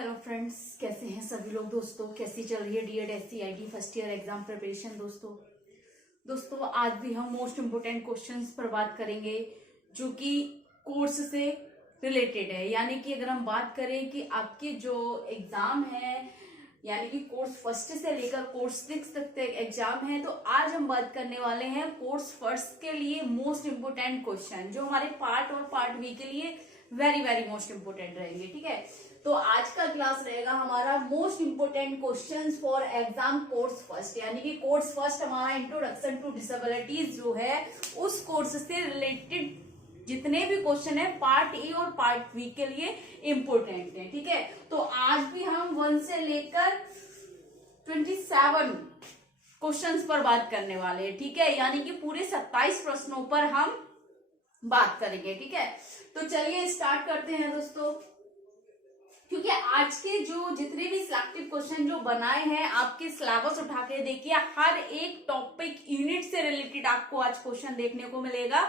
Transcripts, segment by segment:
Hello friends, कैसे हैं सभी लोग। दोस्तों कैसी चल रही है D Ed SCID first year exam preparation. दोस्तों आज भी हम मोस्ट इम्पोर्टेंट क्वेश्चंस पर बात करेंगे जो कि कोर्स से रिलेटेड है। यानी कि अगर हम बात करें कि आपके जो एग्जाम है यानी कि कोर्स फर्स्ट से लेकर कोर्स 6 तक एग्जाम है, तो आज हम बात करने वाले हैं कोर्स फर्स्ट के लिए मोस्ट इम्पोर्टेंट क्वेश्चन जो हमारे पार्ट और पार्ट बी के लिए वेरी वेरी मोस्ट इम्पोर्टेंट रहेंगे। ठीक है, तो आज का क्लास रहेगा हमारा most important questions for exam course first. यानी कि कोर्स फर्स्ट हमारा इंट्रोडक्शन टू डिसेबिलिटीज जो है उस कोर्स से रिलेटेड जितने भी क्वेश्चन है पार्ट ए और पार्ट बी के लिए इम्पोर्टेंट है। ठीक है, तो आज भी हम 1 से लेकर 27 क्वेश्चंस पर बात करने वाले हैं। ठीक है, यानी कि पूरे 27 प्रश्नों पर हम बात करेंगे। ठीक है, तो चलिए स्टार्ट करते हैं दोस्तों। क्योंकि आज के जो जितने भी सिलेक्टिव क्वेश्चन जो बनाए हैं आपके सिलेबस उठा के देखिए, हर एक टॉपिक यूनिट से रिलेटेड आपको आज क्वेश्चन देखने को मिलेगा,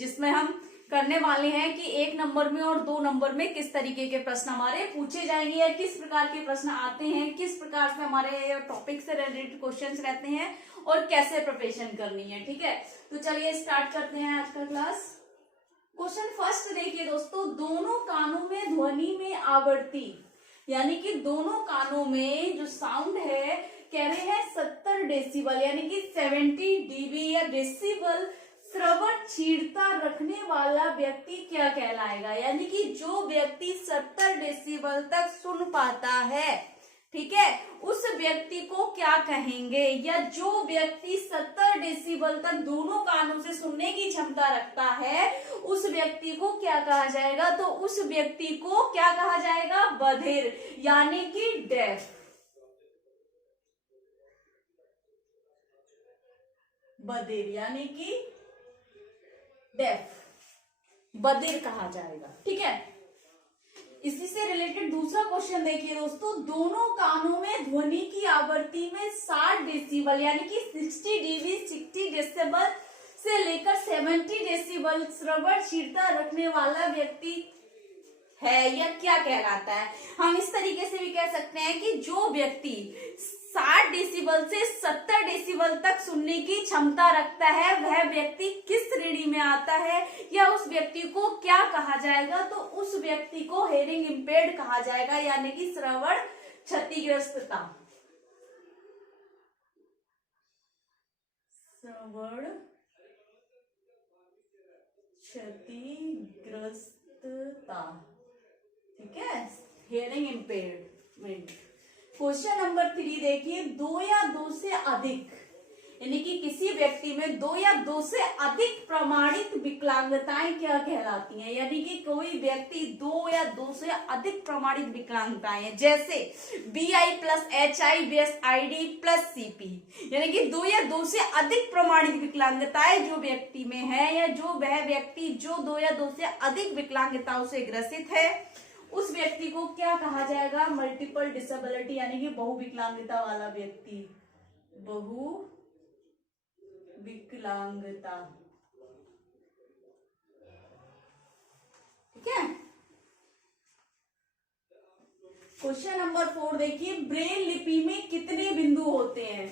जिसमें हम करने वाले हैं कि 1 नंबर में और 2 नंबर में किस तरीके के प्रश्न हमारे पूछे जाएंगे या किस प्रकार के प्रश्न आते हैं, किस प्रकार से हमारे टॉपिक से रिलेटेड क्वेश्चंस रहते हैं और कैसे प्रिपरेशन करनी है। ठीक है, तो चलिए स्टार्ट करते हैं आज का क्लास। क्वेश्चन फर्स्ट देखिए दोस्तों, दोनों कानों में ध्वनि में आवृत्ति, यानी कि दोनों कानों में जो साउंड है कह रहे हैं 70 डेसिबल यानी कि 70 dB या डेसिबल श्रवण क्षीणता रखने वाला व्यक्ति क्या कहलाएगा। यानी कि जो व्यक्ति 70 डेसिबल तक सुन पाता है, ठीक है, उस व्यक्ति को क्या कहेंगे। या जो व्यक्ति 70 डेसिबल तक दोनों कानों से सुनने की क्षमता रखता है उस व्यक्ति को क्या कहा जाएगा। तो उस व्यक्ति को क्या कहा जाएगा, बधिर यानी कि डेफ। बधिर यानी कि डेफ, बधिर कहा जाएगा। ठीक है, इसी से रिलेटेड दूसरा क्वेश्चन देखिए दोस्तों, दोनों कानों में ध्वनि की आवृत्ति में 60 डेसिबल यानी कि 60 dB 60 डेसिबल से लेकर 70 डेसिबल श्रवण क्षीणता रखने वाला व्यक्ति है या क्या कहलाता है। हम इस तरीके से भी कह सकते हैं कि जो व्यक्ति 60 डेसिबल से 70 डेसिबल तक सुनने की क्षमता रखता है वह व्यक्ति किस श्रेणी में आता है या उस व्यक्ति को क्या कहा जाएगा। तो उस व्यक्ति को हेयरिंग इम्पेयर्ड कहा जाएगा यानी कि श्रवण क्षतिग्रस्तता। श्रवण क्षतिग्रस्तता, ठीक है, हेयरिंग इम्पेयरमेंट। क्वेश्चन नंबर 3 देखिए, 2 या 2 से अधिक यानी कि किसी व्यक्ति में 2 या 2 से अधिक प्रमाणित विकलांगताएं क्या कहलाती हैं। यानी कि कोई व्यक्ति 2 या 2 से अधिक प्रमाणित विकलांगताएं हैं, जैसे BI + HI + ID + CP, यानी कि 2 या 2 से अधिक प्रमाणित विकलांगताएं जो व्यक्ति में है या जो वह व्यक्ति जो 2 या 2 से अधिक विकलांगताओं से ग्रसित है उस व्यक्ति को क्या कहा जाएगा, मल्टीपल डिसेबिलिटी यानी कि बहु विकलांगता वाला व्यक्ति। बहु विकलांगता, ठीक है। क्वेश्चन नंबर 4 देखिए, ब्रेल लिपि में कितने बिंदु होते हैं।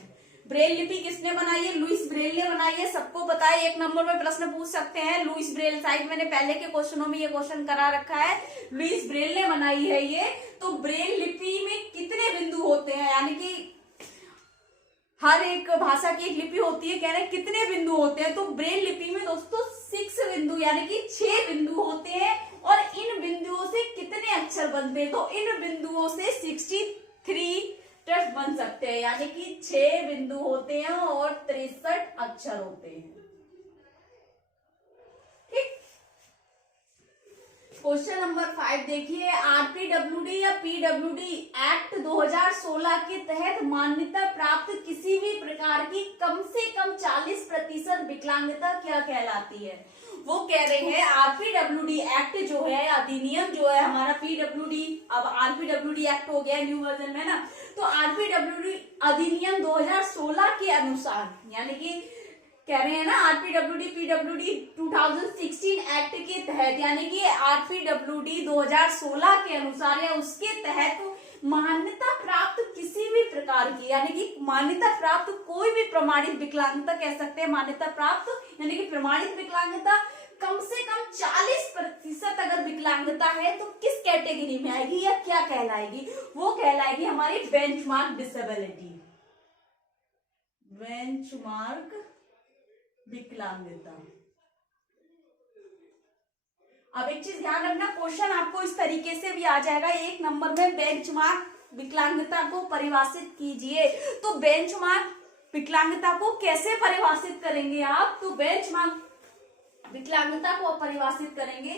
ब्रेल लिपि किसने बनाई है, लुईस ब्रेल ने बनाई है, सबको पता है। 1 नंबर में प्रश्न पूछ सकते हैं लुईस ब्रेल, शायद मैंने पहले के क्वेश्चनों में ये क्वेश्चन करा रखा है, लुईस ब्रेल ने बनाई है ये। तो ब्रेल लिपि में कितने बिंदु होते हैं, यानी कि हर एक भाषा की एक लिपि होती है, कह रहे हैं कितने बिंदु होते हैं। तो ब्रेल लिपि में दोस्तों 6 बिंदु यानी कि 6 बिंदु होते हैं। और इन बिंदुओं से कितने अक्षर बनते हैं, तो इन बिंदुओं से 63 टेक्स्ट बन सकते हैं, यानी कि 6 बिंदु होते हैं और 63 अक्षर होते हैं। ठीक, क्वेश्चन नंबर 5 देखिए, RPWD या PWD एक्ट 2016 के तहत मान्यता प्राप्त किसी भी प्रकार की कम से कम 40% विकलांगता क्या कहलाती है। वो कह रहे हैं RPWD एक्ट जो है, अधिनियम जो है हमारा, PWD अब RPWD एक्ट हो गया न्यू वर्जन में ना, तो RPWD अधिनियम 2016 के अनुसार, यानी कि कह रहे हैं ना RPWD PWD 2016 एक्ट के तहत, यानी कि RPWD 2016 के अनुसार या उसके तहत मान्यता प्राप्त किसी भी प्रकार की, यानी कि मान्यता प्राप्त कोई भी प्रमाणित विकलांगता कह सकते हैं मान्यता प्राप्त, यानी कि प्रमाणित विकलांगता कम से कम 40% अगर विकलांगता है तो किस कैटेगरी में आएगी या क्या कहलाएगी? वो कहलाएगी हमारी बेंचमार्क डिसेबिलिटी, बेंचमार्क विकलांगता। अब एक चीज ध्यान रखना, क्वेश्चन आपको इस तरीके से भी आ जाएगा 1 नंबर में, बेंचमार्क विकलांगता को परिभाषित कीजिए। तो बेंचमार्क विकलांगता को कैसे परिभाषित करेंगे आप? तो बेंचमार्क विकलांगता को परिभाषित करेंगे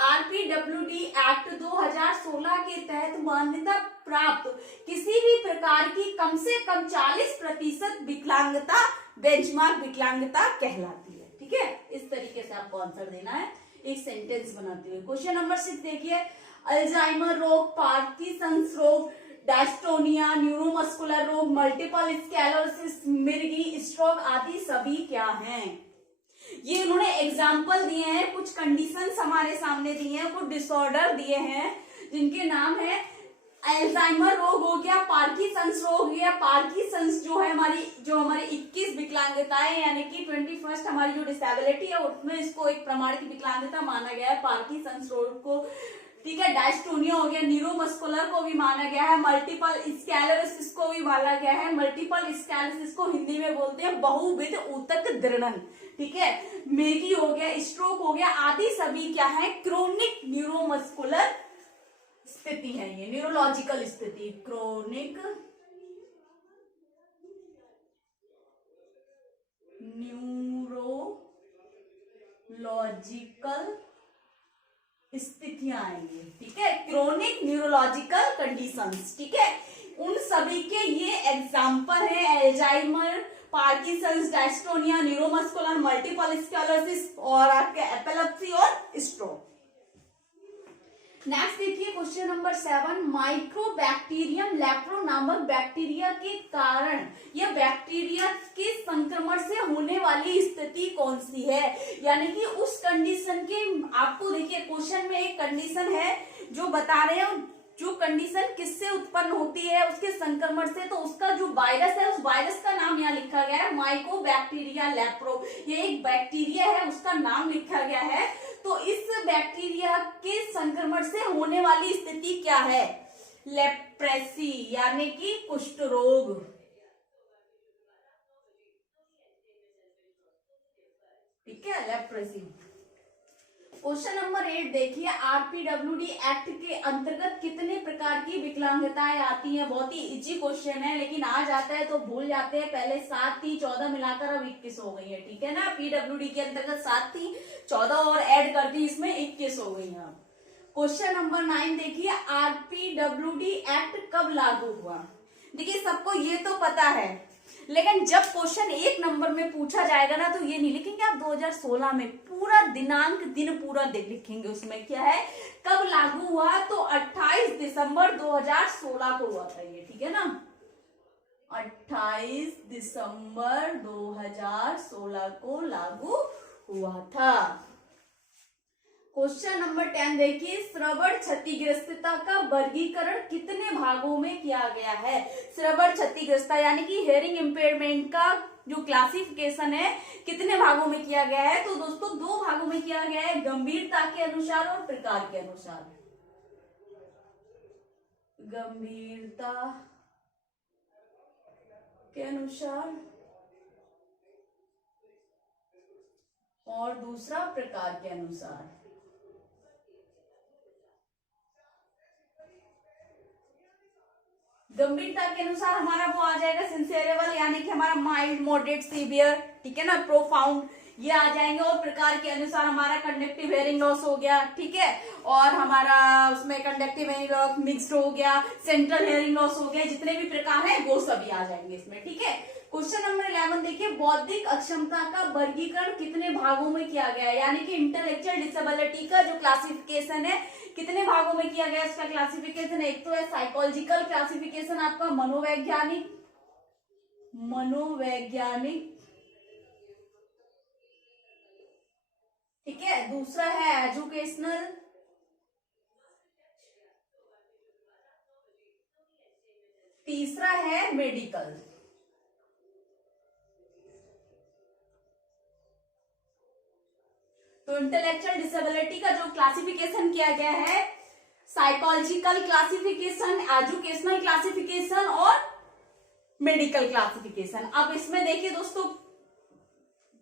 आरपीडब्ल्यूडी एक्ट 2016 के तहत मान्यता प्राप्त किसी भी प्रकार की कम से कम 40% विकलांगता बेंचमार्क विकलांगता कहलाती है। ठीक है, इस तरीके से आपको आंसर देना है एक सेंटेंस बनाते हुए। क्वेश्चन नंबर 6 देखिए, अल्जाइमर रोग, पार्किंसंस रोग, डायस्टोनिया, न्यूरोमस्कुलर रोग, मल्टीपल स्क्लेरोसिस, मिर्गी स्ट्रोक आदि सभी क्या हैं? ये उन्होंने एग्जाम्पल दिए हैं, कुछ कंडीशंस हमारे सामने दिए हैं, कुछ डिसऑर्डर दिए हैं जिनके नाम है अल्जाइमर रोग हो गया, पार्किंसंस रोग हो गया। पार्किंसंस जो है हमारी 21 विकलांगताएं यानी कि 21st हमारी जो डिसेबिलिटी है उसमें इसको एक प्रमाणित विकलांगता माना गया है, पार्किंसंस रोग को। ठीक है, डायस्टोनिया हो गया, न्यूरोमस्कुलर को भी माना गया है, मल्टीपल स्क्लेरोसिस को भी माना गया है। मल्टीपल स्क्लेरोसिस को हिंदी में बोलते हैं बहुविध ऊतक दृढ़न। ठीक है, मिर्गी हो गया, स्ट्रोक हो गया आदि सभी क्या है? क्रोनिक न्यूरोमस्कुलर स्थिति है, ये न्यूरोलॉजिकल स्थिति, क्रोनिक न्यूरोलॉजिकल स्थितियां आएंगी। ठीक है, क्रोनिक न्यूरोलॉजिकल कंडीशंस। ठीक है, उन सभी के ये एग्जाम्पल है Alzheimer, Parkinson's, dystonia, neuromuscular, multiple sclerosis और आपके एपिलेप्सी और स्ट्रोक। नेक्स्ट देखिए क्वेश्चन नंबर 7, माइक्रोबैक्टीरियम लेप्रो नामक बैक्टीरिया के कारण या बैक्टीरिया के संक्रमण से होने वाली स्थिति कौन सी है? यानी कि उस कंडीशन के, आपको देखिए क्वेश्चन में एक कंडीशन है जो बता रहे हैं जो कंडीशन किससे उत्पन्न होती है, उसके संक्रमण से, तो उसका जो वायरस है उस वायरस का नाम यहाँ लिखा गया है माइकोबैक्टीरिया लेप्रो। ये एक बैक्टीरिया है, उसका नाम लिखा गया है। तो इस बैक्टीरिया के संक्रमण से होने वाली स्थिति क्या है? लेप्रेसी यानी कि कुष्ठ रोग। ठीक है, लेप्रेसी। क्वेश्चन नंबर 8 देखिए, आरपीडब्ल्यूडी एक्ट के अंतर्गत कितने प्रकार की विकलांगताएं आती हैं? बहुत ही इजी क्वेश्चन है, लेकिन आ जाता है तो भूल जाते हैं। पहले 7 थी, 14 मिलाकर अब 21 हो गई है। ठीक है ना, पीडब्ल्यूडी के अंतर्गत 7 थी, 14 और ऐड कर दी, इसमें 21 हो गई है। क्वेश्चन नंबर 9 देखिए, आरपीडब्ल्यूडी एक्ट कब लागू हुआ? देखिए सबको ये तो पता है, लेकिन जब क्वेश्चन 1 नंबर में पूछा जाएगा ना तो ये नहीं लिखेंगे आप 2016 में, पूरा दिनांक दिन पूरा लिखेंगे। उसमें क्या है, कब लागू हुआ? तो 28 दिसंबर 2016 को हुआ था ये। ठीक है ना, 28 दिसंबर 2016 को लागू हुआ था। क्वेश्चन नंबर 10 देखिए, श्रवण क्षतिग्रस्तता का वर्गीकरण कितने भागों में किया गया है? श्रवण क्षतिग्रस्तता यानी कि हेयरिंग इम्पेयरमेंट का जो क्लासिफिकेशन है कितने भागों में किया गया है? तो दोस्तों 2 भागों में किया गया है, गंभीरता के अनुसार और प्रकार के अनुसार। गंभीरता के अनुसार और दूसरा प्रकार के अनुसार। गंभीरता के अनुसार हमारा वो आ जाएगा सिंसियरेबल यानी कि हमारा माइल्ड, मॉडरेट, सीवियर। ठीक है ना, प्रोफाउंड, ये आ जाएंगे। और प्रकार के अनुसार हमारा कंडक्टिव हेयरिंग लॉस हो गया। ठीक है, और हमारा उसमें कंडक्टिव हेयरिंग लॉस मिक्स्ड हो गया, सेंट्रल हेयरिंग लॉस हो गया, जितने भी प्रकार है वो सभी आ जाएंगे इसमें। ठीक है, क्वेश्चन नंबर 11 देखिए, बौद्धिक अक्षमता का वर्गीकरण कितने भागों में किया गया है? यानी कि इंटेलेक्चुअल डिसेबिलिटी का जो क्लासिफिकेशन है कितने भागों में किया गया? इसका क्लासिफिकेशन एक तो है साइकोलॉजिकल क्लासिफिकेशन आपका मनोवैज्ञानिक, ठीक है, दूसरा है एजुकेशनल, तीसरा है मेडिकल। तो इंटेलेक्चुअल डिसेबिलिटी का जो क्लासिफिकेशन किया गया है, साइकोलॉजिकल क्लासिफिकेशन, एजुकेशनल क्लासिफिकेशन और मेडिकल क्लासिफिकेशन। अब इसमें देखिए दोस्तों,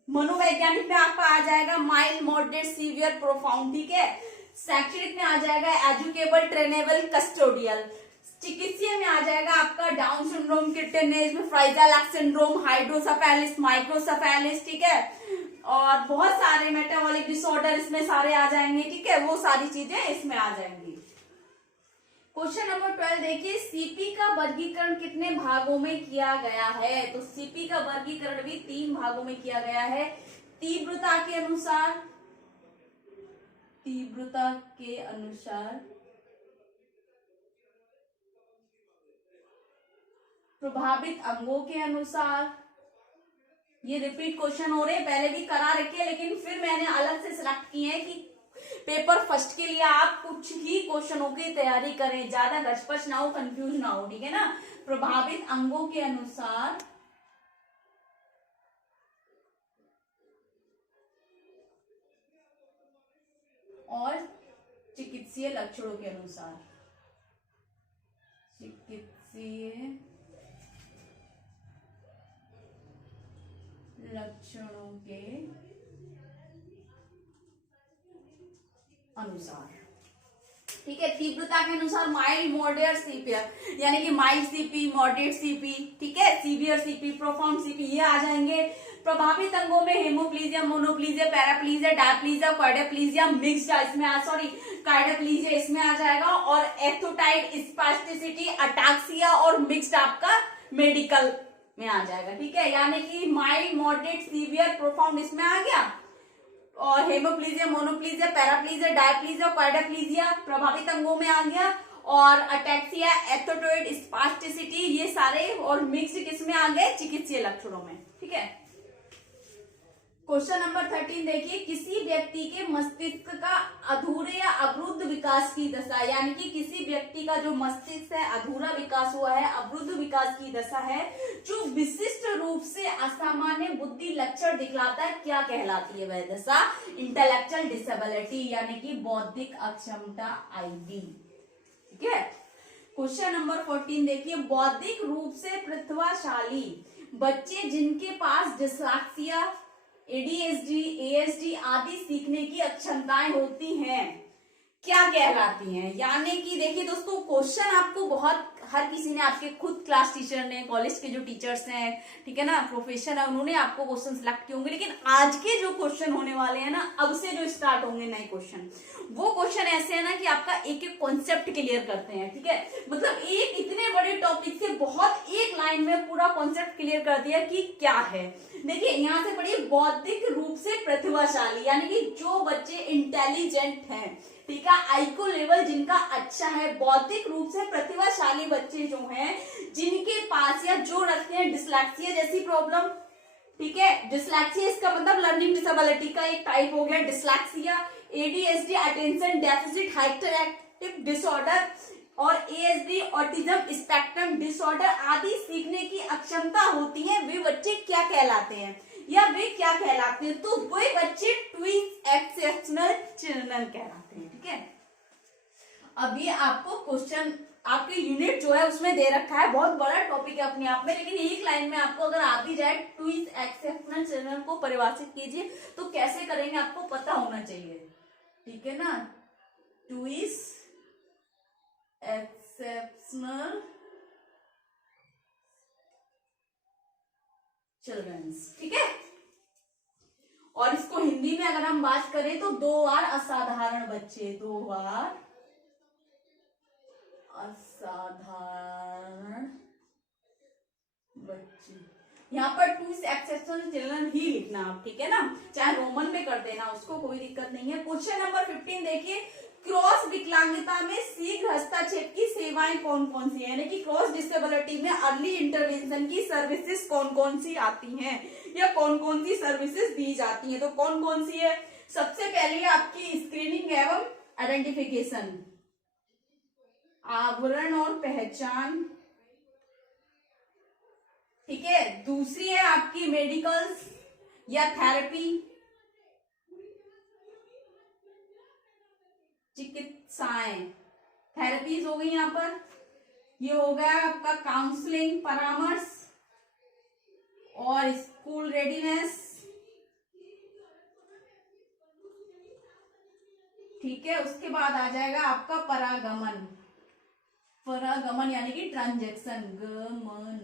मनोवैज्ञानिक में आपका आ जाएगा माइल्ड, मॉडरेट, सीवियर, प्रोफाउंड, ठीक है। शैक्षणिक में आ जाएगा एजुकेबल, ट्रेनेबल, कस्टोडियल। चिकित्सीय में आ जाएगा आपका डाउन सिंड्रोम, किटनेज में फ्राइजल एक्ट सिंड्रोम, हाइड्रोसेफेलिस, माइक्रोसेफेलिस, ठीक है। और बहुत सारे मेटाबॉलिक डिसऑर्डर इसमें सारे आ जाएंगे, ठीक है। वो सारी चीजें इसमें आ जाएंगी। क्वेश्चन नंबर 12 देखिए, सीपी का वर्गीकरण कितने भागों में किया गया है? तो सीपी का वर्गीकरण भी 3 भागों में किया गया है। तीव्रता के अनुसार, प्रभावित अंगों के अनुसार। ये रिपीट क्वेश्चन हो रहे हैं, पहले भी करा रखे, लेकिन फिर मैंने अलग से सिलेक्ट किए हैं कि पेपर फर्स्ट के लिए आप कुछ ही क्वेश्चनों की तैयारी करें, ज्यादा गचपच ना हो, कंफ्यूज ना हो, ठीक है ना। प्रभावित अंगों के अनुसार और चिकित्सीय लक्षणों के अनुसार। चिकित्सीय लक्षणों के अनुसार, ठीक है। तीव्रता के अनुसार माइल्ड, मॉडरेट, सीवियर, यानी कि माइल्ड सीपी, मॉडरेट सीपी, ठीक है, सीवियर सीपी, प्रोफाउंड सीपी, ये आ जाएंगे। प्रभावित अंगों में हेमोप्लीजिया, मोनोप्लीजिया, पैराप्लीजिया, डायप्लीजिया, क्वाड्रिप्लीजिया, मिक्स्ड, इसमें कार्डियोप्लीजिया इसमें आ जाएगा। और एथोटाइड, स्पास्टिसिटी, अटाक्सिया और मिक्स्ड आपका मेडिकल में आ जाएगा, ठीक है। यानी कि माइल्ड, मॉडरेट, सीवियर, प्रोफाउंड इसमें आ गया। और हेमोप्लीजिया, मोनोप्लीजिया, पैराप्लीजिया, डायप्लीजिया, क्वाड्रिप्लीजिया प्रभावित अंगों में आ गया। और अटैक्सिया, एथोटोइड, स्पास्टिसिटी, ये सारे और मिक्स्ड किसमें आ गए? चिकित्सीय लक्षणों में, ठीक है। क्वेश्चन नंबर 13 देखिए, किसी व्यक्ति के मस्तिष्क का अधूरे या अवरुद्ध विकास की दशा, यानी कि किसी व्यक्ति का जो मस्तिष्क है अधूरा विकास हुआ है, अवरुद्ध विकास की दशा है, जो विशिष्ट रूप से असामान्य बुद्धि लक्षण दिखलाता है, क्या कहलाती है वह दशा? इंटेलेक्चुअल डिसेबिलिटी, यानी कि बौद्धिक अक्षमता, आईडी, ठीक है। क्वेश्चन नंबर 14 देखिए, बौद्धिक रूप से प्रतिभाशाली बच्चे जिनके पास डिस्लेक्सिया, एडीएचडी, एएसडी आदि सीखने की अक्षमताएं होती हैं, क्या कहलाती हैं? यानी कि देखिए दोस्तों, क्वेश्चन आपको बहुत, हर किसी ने, आपके खुद क्लास टीचर ने, कॉलेज के जो टीचर्स हैं, ठीक है ना, प्रोफेसर है, उन्होंने आपको क्वेश्चन सिलेक्ट किए होंगे। लेकिन आज के जो क्वेश्चन होने वाले हैं ना, अब से जो स्टार्ट होंगे नए क्वेश्चन, वो क्वेश्चन ऐसे है ना कि आपका एक एक कॉन्सेप्ट क्लियर करते हैं, ठीक है। मतलब एक इतने बड़े टॉपिक से बहुत एक लाइन में पूरा कॉन्सेप्ट क्लियर कर दिया कि क्या है। देखिए यहां से पढ़िए, बौद्धिक रूप से प्रतिभाशाली, यानी कि जो बच्चे इंटेलिजेंट हैं, ठीक है, आईक्यू लेवल जिनका अच्छा है, बौद्धिक रूप से प्रतिभाशाली बच्चे जो हैं, जिनके पास या जो रखते हैं डिस्लेक्सिया जैसी प्रॉब्लम, ठीक है। डिस्लेक्सिया इसका मतलब लर्निंग डिसेबिलिटी का एक टाइप हो गया dyslexia. ADHD, attention deficit hyper active disorder, और एएसडी, ऑटिज्म स्पेक्ट्रम डिसऑर्डर आदि सीखने की अक्षमता होती है, वे बच्चे क्या कहलाते हैं, या वे क्या कहलाते हैं? तो वे बच्चे ट्विस्ट एक्सेप्शनल चिल्ड्रन कहलाते हैं, ठीक है। अब ये आपको क्वेश्चन, आपके यूनिट जो है उसमें दे रखा है, बहुत बड़ा टॉपिक है अपने आप में, लेकिन एक लाइन में आपको अगर आ भी जाए, ट्विस्ट एक्सेप्शनल चिल्ड्रन को परिभाषित कीजिए, तो कैसे करेंगे आपको पता होना चाहिए, ठीक है ना। ट्विस्ट एक्सेप्शनल चिल्ड्रंस, ठीक है। और इसको हिंदी में अगर हम बात करें तो 2 बार असाधारण बच्चे, 2 बार असाधारण बच्चे, यहाँ पर ट्विस्ट एक्सेप्शनल चिल्ड्रन ही लिखना आप, ठीक है ना, चाहे रोमन में कर देना, उसको कोई दिक्कत नहीं है। क्वेश्चन नंबर 15 देखिए, क्रॉस विकलांगता में शीघ्र हस्तक्षेप की सेवाएं कौन कौन सी है, यानी कि क्रॉस डिसेबिलिटी में अर्ली इंटरवेंशन की सर्विसेज कौन कौन सी आती हैं, या कौन कौन सी सर्विसेज दी जाती हैं? तो कौन कौन सी है? सबसे पहले आपकी स्क्रीनिंग एवं आइडेंटिफिकेशन, आवरण और पहचान, ठीक है। दूसरी है आपकी मेडिकल्स या थेरेपी, चिकित्साएं, थेरेपीज हो गई यहाँ पर। ये हो गया आपका काउंसलिंग, परामर्श और स्कूल रेडीनेस। ठीक है, उसके बाद आ जाएगा आपका परागमन, परागमन यानी कि ट्रांजैक्शन, गमन।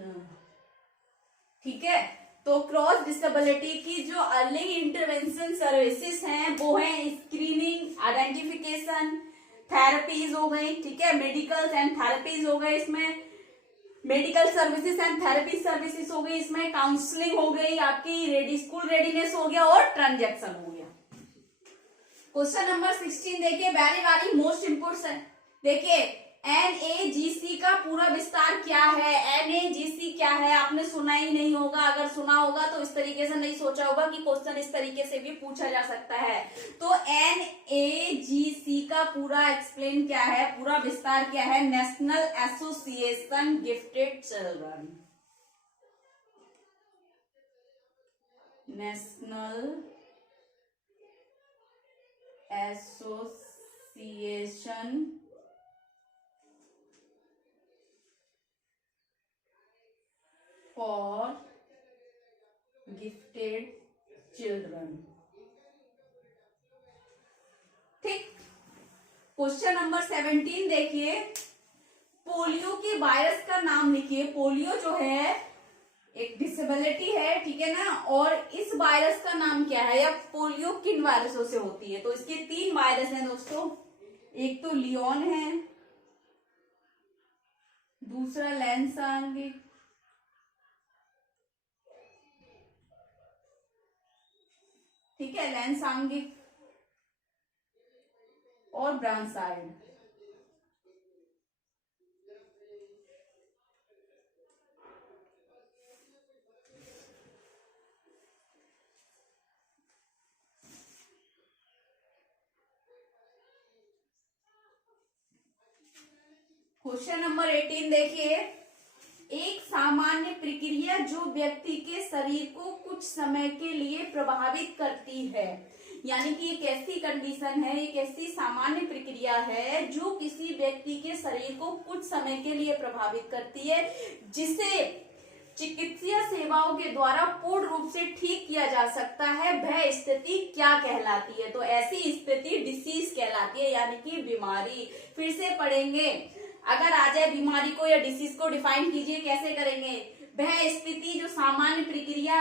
ठीक है, तो क्रॉस डिसेबिलिटी की जो अर्ली इंटरवेंशन सर्विसेज हैं वो है स्क्रीनिंग, आइडेंटिफिकेशन, थेरेपीज हो गई। ठीक है, मेडिकल एंड थेरेपीज हो गए इसमें, medical services and therapy services हो गई इसमें, काउंसलिंग हो गई आपकी, स्कूल रेडीनेस हो गया और ट्रांजैक्शन हो गया। क्वेश्चन नंबर 16 देखिए, वेरी वेरी मोस्ट इंपोर्टेंट। देखिए NAGC का पूरा विस्तार क्या है? NAGC क्या है? आपने सुना ही नहीं होगा, अगर सुना होगा तो इस तरीके से नहीं सोचा होगा कि क्वेश्चन इस तरीके से भी पूछा जा सकता है। तो NAGC का पूरा एक्सप्लेन क्या है, पूरा विस्तार क्या है? National association gifted children, national association for gifted children. ठीक, क्वेश्चन नंबर 17 देखिए, पोलियो के वायरस का नाम लिखिए। पोलियो जो है एक डिसेबिलिटी है, ठीक है ना, और इस वायरस का नाम क्या है, या पोलियो किन वायरसों से होती है? तो इसके 3 वायरस हैं दोस्तों, एक तो लियोन है, दूसरा लैंसांगिक, ठीक है, लैंसांगिक और ब्रांसाइड। क्वेश्चन नंबर 18 देखिए, एक सामान्य प्रक्रिया जो व्यक्ति के शरीर को कुछ समय के लिए प्रभावित करती है, यानी कि एक ऐसी कंडीशन है, एक ऐसी सामान्य प्रक्रिया है जो किसी व्यक्ति के शरीर को कुछ समय के लिए प्रभावित करती है, जिसे चिकित्सीय सेवाओं के द्वारा पूर्ण रूप से ठीक किया जा सकता है, वह स्थिति क्या कहलाती है? तो ऐसी स्थिति डिसीज कहलाती है, यानी कि बीमारी। फिर से पढ़ेंगे, अगर आ जाए बीमारी को या डिसीज को डिफाइन कीजिए, कैसे करेंगे? वह स्थिति जो सामान्य प्रक्रिया,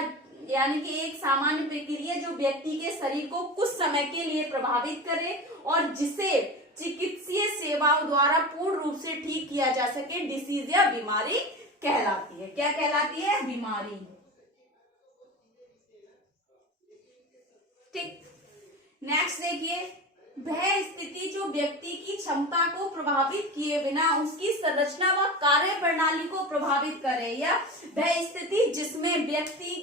यानी कि एक सामान्य प्रक्रिया जो व्यक्ति के शरीर को कुछ समय के लिए प्रभावित करे और जिसे चिकित्सीय सेवाओं द्वारा पूर्ण रूप से ठीक किया जा सके, डिसीज या बीमारी कहलाती है। क्या कहलाती है? बीमारी। ठीक, नेक्स्ट देखिए, वह स्थिति जो व्यक्ति की क्षमता को प्रभावित किए बिना उसकी संरचना व कार्य प्रणाली को प्रभावित करे, या वह स्थिति जिसमें व्यक्ति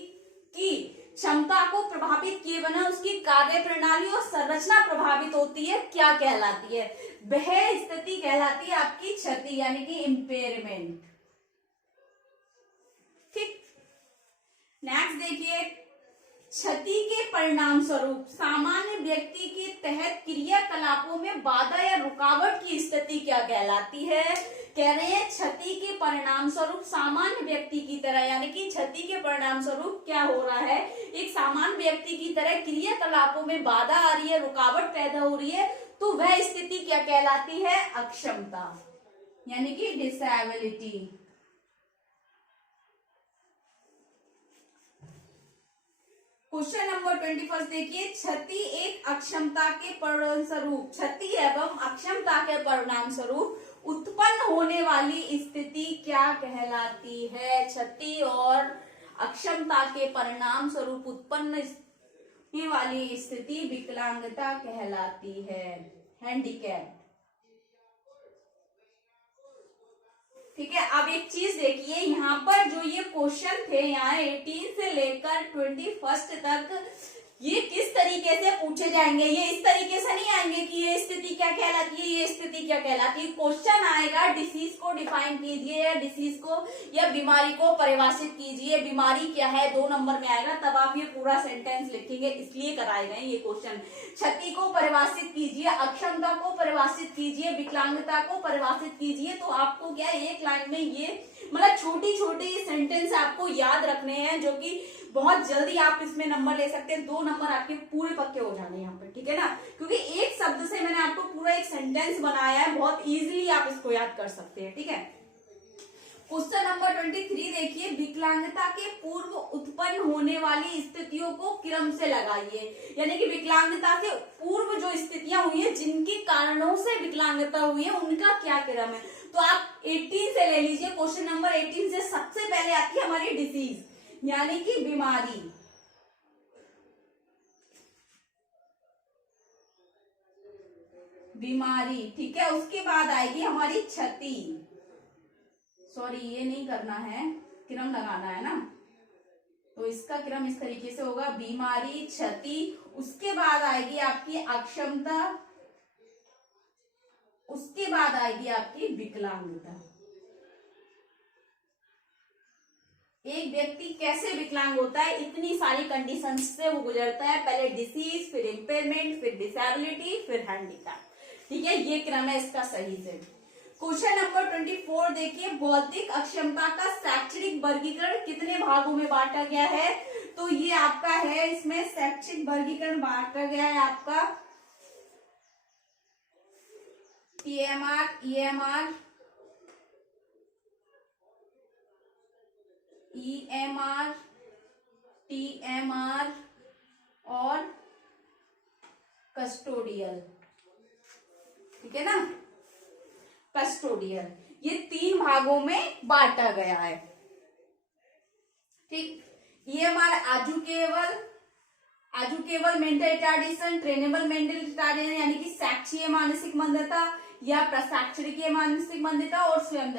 की क्षमता को प्रभावित किए बिना उसकी कार्य प्रणाली और संरचना प्रभावित होती है, क्या कहलाती है? वह स्थिति कहलाती है आपकी क्षति, यानी कि इम्पेयरमेंट। ठीक, नेक्स्ट देखिए, क्षति के परिणाम स्वरूप सामान्य व्यक्ति के तहत क्रियाकलापों में बाधा या रुकावट की स्थिति क्या कहलाती है? कह रहे हैं क्षति के परिणाम स्वरूप सामान्य व्यक्ति की तरह, यानी कि क्षति के परिणाम स्वरूप क्या हो रहा है, एक सामान्य व्यक्ति की तरह क्रियाकलापों में बाधा आ रही है, रुकावट पैदा हो रही है, तो वह स्थिति क्या कहलाती है? अक्षमता, यानी कि डिसेबिलिटी। क्वेश्चन नंबर 21 देखिए, क्षति एक अक्षमता के परिणाम स्वरूप, क्षति एवं अक्षमता के परिणाम स्वरूप उत्पन्न होने वाली स्थिति क्या कहलाती है? क्षति और अक्षमता के परिणाम स्वरूप उत्पन्न होने वाली स्थिति विकलांगता कहलाती है, हैंडीकैप। ठीक है, अब एक चीज देखिए, यहाँ पर जो ये क्वेश्चन थे, यहाँ 18 से लेकर 21 तक ये किस तरीके से पूछे जाएंगे, ये इस तरीके से नहीं आएंगे कि ये स्थिति क्या कहलाती है, ये स्थिति क्या कहलाती है। क्वेश्चन आएगा डिसीज को डिफाइन कीजिए, या डिसीज को या बीमारी को परिभाषित कीजिए, बीमारी क्या है 2 नंबर में आएगा, तब आप ये पूरा सेंटेंस लिखेंगे, इसलिए कराए गए ये क्वेश्चन। क्षति को परिभाषित कीजिए, अक्षमता को परिभाषित कीजिए, विकलांगता को परिभाषित कीजिए। तो आपको क्या एक लाइन में ये मतलब छोटी छोटी सेंटेंस आपको याद रखने हैं, जो कि बहुत जल्दी आप इसमें नंबर ले सकते हैं। 2 नंबर आपके पूरे पक्के हो जाने यहाँ पे, ठीक है ना, क्योंकि एक शब्द से मैंने आपको पूरा एक सेंटेंस बनाया है, बहुत इजीली आप इसको याद कर सकते हैं, ठीक है। क्वेश्चन नंबर 23 देखिए, विकलांगता के पूर्व उत्पन्न होने वाली स्थितियों को क्रम से लगाइए। यानी कि विकलांगता के पूर्व जो स्थितियां हुई है, जिनके कारणों से विकलांगता हुई है, उनका क्या क्रम है। तो आप 18 से ले लीजिए। क्वेश्चन नंबर 18 से सबसे पहले आती है हमारी डिसीज, यानी कि बीमारी। बीमारी, ठीक है। उसके बाद आएगी हमारी क्षति, सॉरी ये नहीं करना है, क्रम लगाना है ना, तो इसका क्रम इस तरीके से होगा, बीमारी, क्षति, उसके बाद आएगी आपकी अक्षमता, उसके बाद आएगी आपकी विकलांगता। एक व्यक्ति कैसे विकलांग होता है, इतनी सारी कंडीशंस से वो गुजरता है, पहले डिसीज, फिर इम्पेयरमेंट, फिर डिसेबिलिटी, फिर हैंडीकैप, ठीक है। ये क्रम है इसका सही से। क्वेश्चन नंबर 24 देखिए, बौद्धिक अक्षमता का शैक्षणिक वर्गीकरण कितने भागों में बांटा गया है। तो ये आपका है, इसमें शैक्षिक वर्गीकरण बांटा गया है आपका TMR, EMR, EMR, TMR और कस्टोडियल, ठीक है ना, कस्टोडियल। ये 3 भागों में बांटा गया है, ठीक। EMR educable mental retardation, trainable mental retardation यानी कि साक्षीय मानसिक मंदता या प्रसाक्षरिकीय मानसिक मंदता, और स्वयं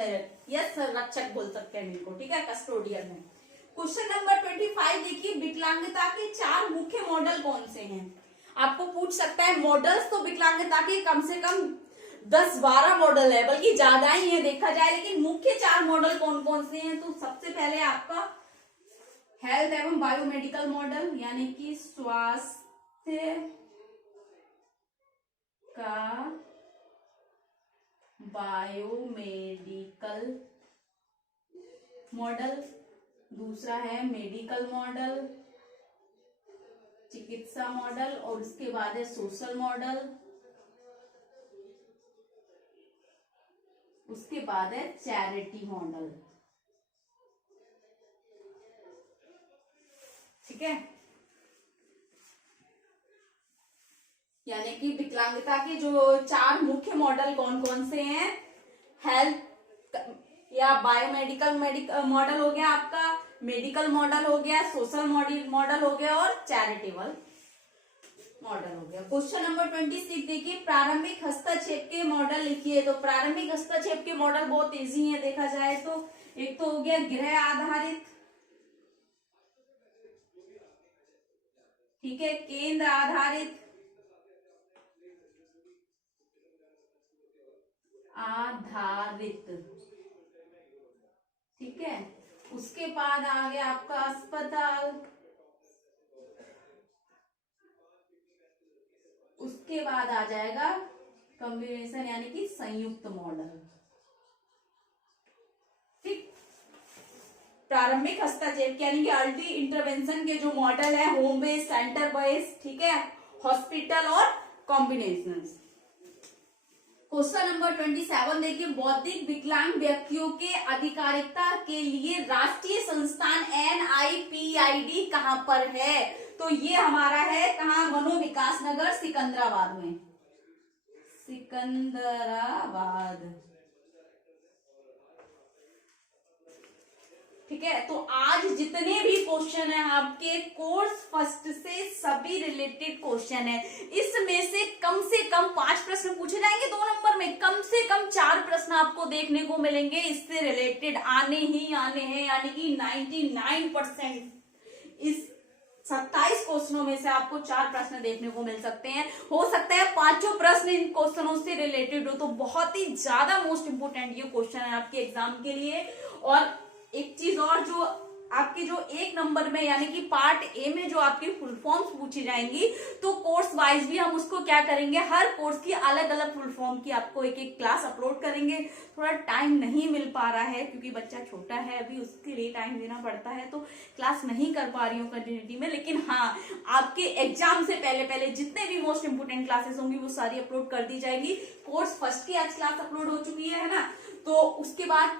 या संरक्षक बोल सकते हैं इनको, ठीक है, कस्टोडियल में। क्वेश्चन नंबर 25 देखिए, विकलांगता के 4 मुख्य मॉडल कौन से हैं। आपको पूछ सकता है मॉडल्स, तो विकलांगता के कम से कम 10-12 मॉडल है, बल्कि ज्यादा ही है देखा जाए, लेकिन मुख्य 4 मॉडल कौन कौन से हैं। तो सबसे पहले आपका हेल्थ एवं बायोमेडिकल मॉडल, यानी कि स्वास्थ्य का बायोमेडिकल मॉडल। दूसरा है मेडिकल मॉडल, चिकित्सा मॉडल, और उसके बाद है सोशल मॉडल, उसके बाद है चैरिटी मॉडल, ठीक है। यानी कि विकलांगता के जो 4 मुख्य मॉडल कौन कौन से हैं, हेल्थ या बायोमेडिकल मॉडल हो गया आपका, मेडिकल मॉडल हो गया, सोशल मॉडल हो गया, और चैरिटेबल मॉडल हो गया। क्वेश्चन नंबर 26 देखिए, प्रारंभिक हस्तक्षेप के मॉडल लिखिए। तो प्रारंभिक हस्तक्षेप के मॉडल बहुत इजी है देखा जाए तो। एक तो हो गया गृह आधारित, ठीक है, केंद्र आधारित, ठीक है। उसके बाद आ गया आपका अस्पताल, उसके बाद आ जाएगा कॉम्बिनेशन यानी कि संयुक्त मॉडल, ठीक। प्रारंभिक हस्तक्षेप यानी कि अर्ली इंटरवेंशन के जो मॉडल है, होम बेस्ड, सेंटर बेस्ड, ठीक है, हॉस्पिटल और कॉम्बिनेशन। क्वेश्चन नंबर 27 देखिए, बौद्धिक विकलांग व्यक्तियों के अधिकारिता के लिए राष्ट्रीय संस्थान NIPID कहां पर है। तो ये हमारा है कहाँ, मनोविकास नगर, सिकंदराबाद में, सिकंदराबाद, ठीक है। तो आज जितने भी क्वेश्चन है आपके कोर्स फर्स्ट से सभी रिलेटेड क्वेश्चन है। इसमें से कम 5 प्रश्न पूछे जाएंगे 2 नंबर में, कम से कम 4 प्रश्न आपको देखने को मिलेंगे इससे रिलेटेड, आने ही आने हैं, यानी कि 99% इस 27 क्वेश्चनों में से आपको 4 प्रश्न देखने को मिल सकते हैं। हो सकता है 5 प्रश्न इन क्वेश्चनों से रिलेटेड हो, तो बहुत ही ज्यादा मोस्ट इंपोर्टेंट ये क्वेश्चन है आपके एग्जाम के लिए। और एक चीज और, जो आपके जो 1 नंबर में यानी कि पार्ट ए में जो आपकी फुल फॉर्म्स पूछी जाएंगी, तो कोर्स वाइज भी हम उसको क्या करेंगे, हर कोर्स की अलग अलग फुल फॉर्म की आपको एक एक क्लास अपलोड करेंगे। थोड़ा टाइम नहीं मिल पा रहा है क्योंकि बच्चा छोटा है अभी, उसके लिए टाइम देना पड़ता है, तो क्लास नहीं कर पा रही हूँ कंटिन्यूटी में। लेकिन हाँ, आपके एग्जाम से पहले पहले जितने भी मोस्ट इंपोर्टेंट क्लासेस होंगी वो सारी अपलोड कर दी जाएगी। कोर्स फर्स्ट की आज क्लास अपलोड हो चुकी है ना, तो उसके बाद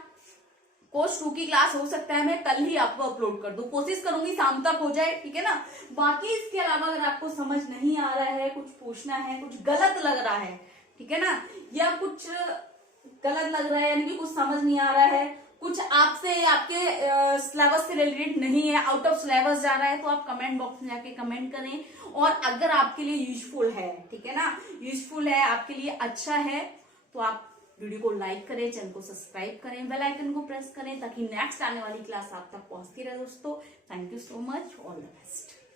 कोर्स 2 की क्लास हो सकता है मैं कल ही आपको अपलोड कर दूं, कोशिश करूंगी शाम तक हो जाए, ठीक है ना। बाकी इसके अलावा अगर आपको समझ नहीं आ रहा है, कुछ पूछना है, कुछ गलत लग रहा है, ठीक है ना, या कुछ गलत लग रहा है यानी कि कुछ समझ नहीं आ रहा है, कुछ आपसे आपके सिलेबस से रिलेटेड नहीं है, आउट ऑफ सिलेबस जा रहा है, तो आप कमेंट बॉक्स में जाके कमेंट करें। और अगर आपके लिए यूजफुल है, ठीक है ना, यूजफुल है, आपके लिए अच्छा है, तो आप वीडियो को लाइक करें, चैनल को सब्सक्राइब करें, बेल आइकन को प्रेस करें, ताकि नेक्स्ट आने वाली क्लास आप तक पहुंचती रहे दोस्तों। Thank you so much, all the best.